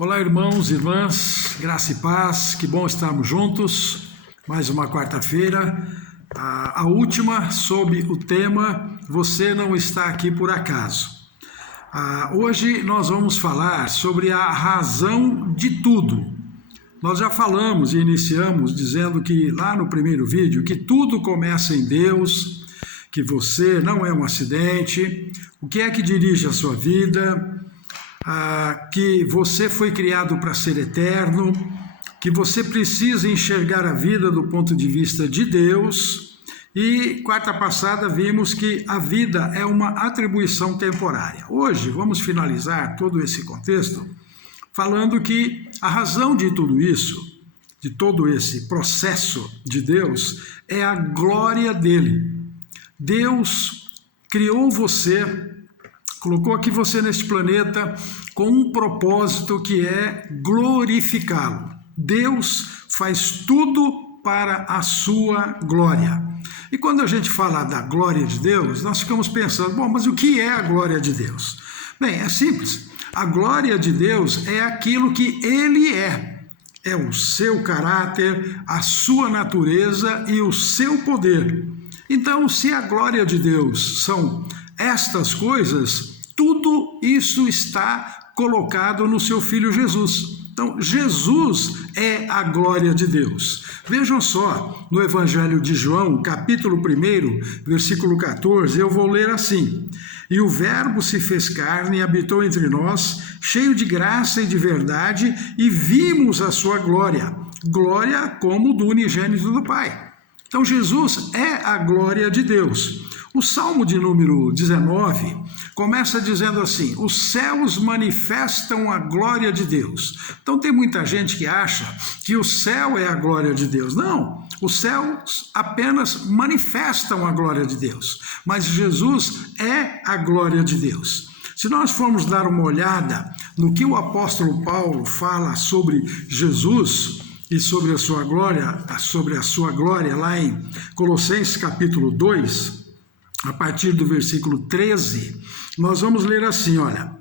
Olá, irmãos e irmãs, graça e paz, que bom estarmos juntos, mais uma quarta-feira, a última sob o tema Você não está aqui por acaso. Hoje nós vamos falar sobre a razão de tudo. Nós já falamos e iniciamos dizendo que lá no primeiro vídeo, que tudo começa em Deus, que você não é um acidente, o que é que dirige a sua vida, que você foi criado para ser eterno, que você precisa enxergar a vida do ponto de vista de Deus. E quarta passada vimos que a vida é uma atribuição temporária. Hoje vamos finalizar todo esse contexto falando que a razão de tudo isso, de todo esse processo de Deus, é a glória dele. Deus criou você, colocou aqui você neste planeta com um propósito que é glorificá-lo. Deus faz tudo para a sua glória. E quando a gente fala da glória de Deus, nós ficamos pensando, bom, mas o que é a glória de Deus? Bem, é simples. A glória de Deus é aquilo que Ele é. É o seu caráter, a sua natureza e o seu poder. Então, se a glória de Deus são estas coisas, tudo isso está colocado no seu Filho Jesus. Então, Jesus é a glória de Deus. Vejam só, no Evangelho de João, capítulo 1, versículo 14, eu vou ler assim: E o Verbo se fez carne e habitou entre nós, cheio de graça e de verdade, e vimos a sua glória, glória como do unigênito do Pai. Então, Jesus é a glória de Deus. O Salmo de número 19 começa dizendo assim: os céus manifestam a glória de Deus. Então tem muita gente que acha que o céu é a glória de Deus. Não, os céus apenas manifestam a glória de Deus, mas Jesus é a glória de Deus. Se nós formos dar uma olhada no que o apóstolo Paulo fala sobre Jesus e sobre a sua glória lá em Colossenses capítulo 2, a partir do versículo 13, nós vamos ler assim, olha: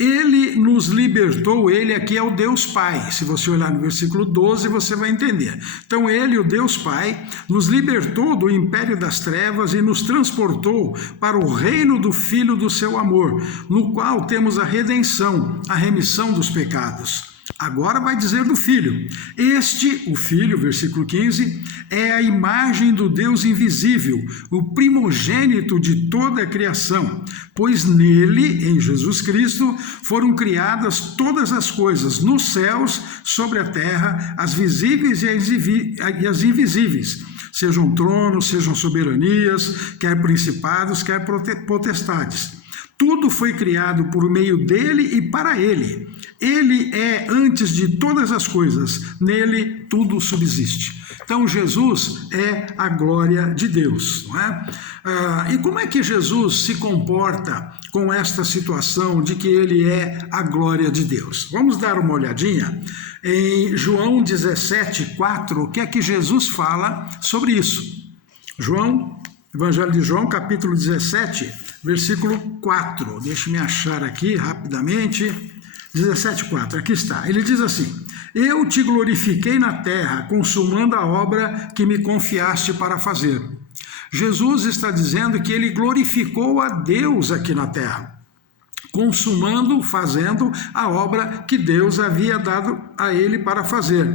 Ele nos libertou, ele aqui é o Deus Pai. Se você olhar no versículo 12, você vai entender. Então ele, o Deus Pai, nos libertou do império das trevas e nos transportou para o reino do Filho do seu amor, no qual temos a redenção, a remissão dos pecados. Agora vai dizer do Filho. Este, o Filho, versículo 15, é a imagem do Deus invisível, o primogênito de toda a criação, pois nele, em Jesus Cristo, foram criadas todas as coisas, nos céus, sobre a terra, as visíveis e as invisíveis, sejam tronos, sejam soberanias, quer principados, quer potestades. Tudo foi criado por meio dele e para ele. Ele é antes de todas as coisas, nele tudo subsiste. Então Jesus é a glória de Deus, não é? E como é que Jesus se comporta com esta situação de que ele é a glória de Deus? Vamos dar uma olhadinha em João 17:4, o que é que Jesus fala sobre isso. Evangelho de João, capítulo 17, versículo 4. Deixe-me achar aqui rapidamente. 17:4, aqui está. Ele diz assim: Eu te glorifiquei na terra, consumando a obra que me confiaste para fazer. Jesus está dizendo que ele glorificou a Deus aqui na terra, consumando, fazendo a obra que Deus havia dado a ele para fazer.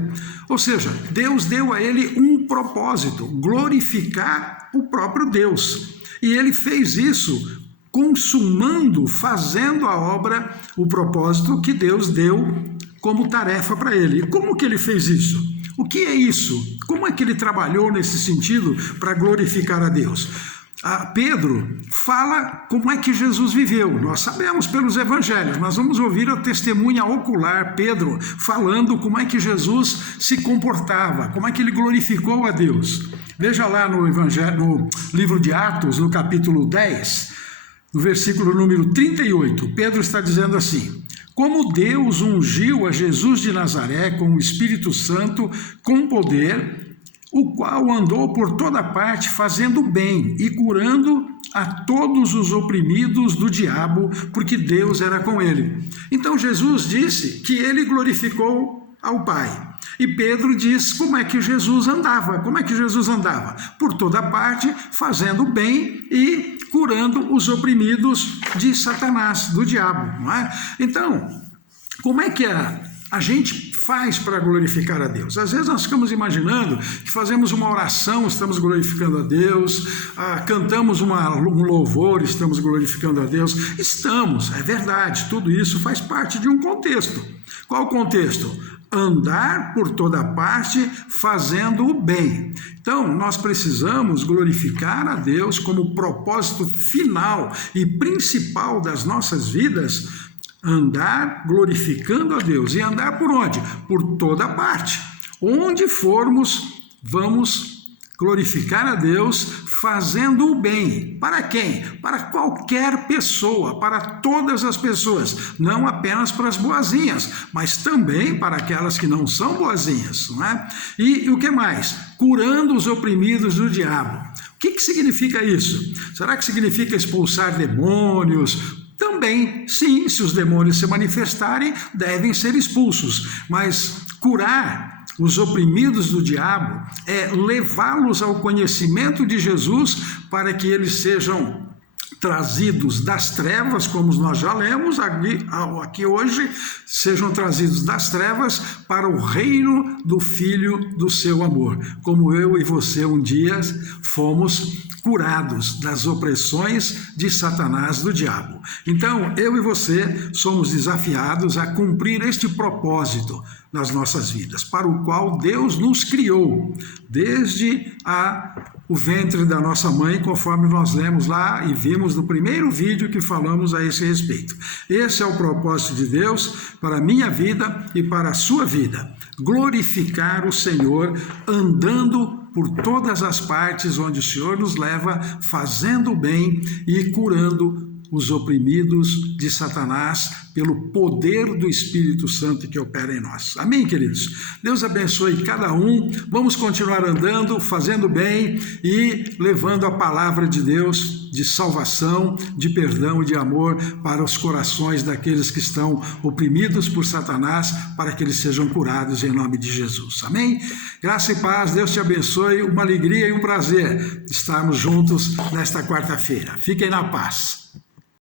Ou seja, Deus deu a ele um propósito, glorificar o próprio Deus. E ele fez isso consumando, fazendo a obra, o propósito que Deus deu como tarefa para ele. E como que ele fez isso? O que é isso? Como é que ele trabalhou nesse sentido para glorificar a Deus? Pedro fala como é que Jesus viveu. Nós sabemos pelos evangelhos, nós vamos ouvir a testemunha ocular, Pedro, falando como é que Jesus se comportava, como é que ele glorificou a Deus. Veja lá no livro de Atos, no capítulo 10, no versículo número 38, Pedro está dizendo assim: Como Deus ungiu a Jesus de Nazaré com o Espírito Santo, com poder, o qual andou por toda parte fazendo bem e curando a todos os oprimidos do diabo, porque Deus era com ele. Então Jesus disse que ele glorificou ao Pai. E Pedro diz como é que Jesus andava. Como é que Jesus andava? Por toda parte, fazendo bem e curando os oprimidos de Satanás, do diabo. Não é? Então, como é que a gente faz para glorificar a Deus? Às vezes nós ficamos imaginando que fazemos uma oração, estamos glorificando a Deus, cantamos um louvor, estamos glorificando a Deus. Estamos, é verdade, tudo isso faz parte de um contexto. Qual o contexto? Andar por toda parte fazendo o bem. Então, nós precisamos glorificar a Deus como propósito final e principal das nossas vidas, andar glorificando a Deus. E andar por onde? Por toda parte. Onde formos, vamos glorificar a Deus fazendo o bem. Para quem? Para qualquer pessoa, para todas as pessoas, não apenas para as boazinhas, mas também para aquelas que não são boazinhas, não é? E o que mais? Curando os oprimidos do diabo. O que significa isso? Será que significa expulsar demônios? Também, sim, se os demônios se manifestarem, devem ser expulsos, mas curar os oprimidos do diabo é levá-los ao conhecimento de Jesus para que eles sejam trazidos das trevas, como nós já lemos aqui hoje, sejam trazidos das trevas para o reino do Filho do seu amor, como eu e você um dia fomos curados das opressões de Satanás, do diabo. Então, eu e você somos desafiados a cumprir este propósito nas nossas vidas, para o qual Deus nos criou, desde o ventre da nossa mãe, conforme nós lemos lá e vimos no primeiro vídeo que falamos a esse respeito. Esse é o propósito de Deus para a minha vida e para a sua vida. Glorificar o Senhor andando por todas as partes onde o Senhor nos leva, fazendo o bem e curando os oprimidos de Satanás pelo poder do Espírito Santo que opera em nós. Amém, queridos? Deus abençoe cada um. Vamos continuar andando, fazendo bem e levando a palavra de Deus de salvação, de perdão e de amor para os corações daqueles que estão oprimidos por Satanás, para que eles sejam curados em nome de Jesus. Amém? Graça e paz, Deus te abençoe. Uma alegria e um prazer estarmos juntos nesta quarta-feira. Fiquem na paz.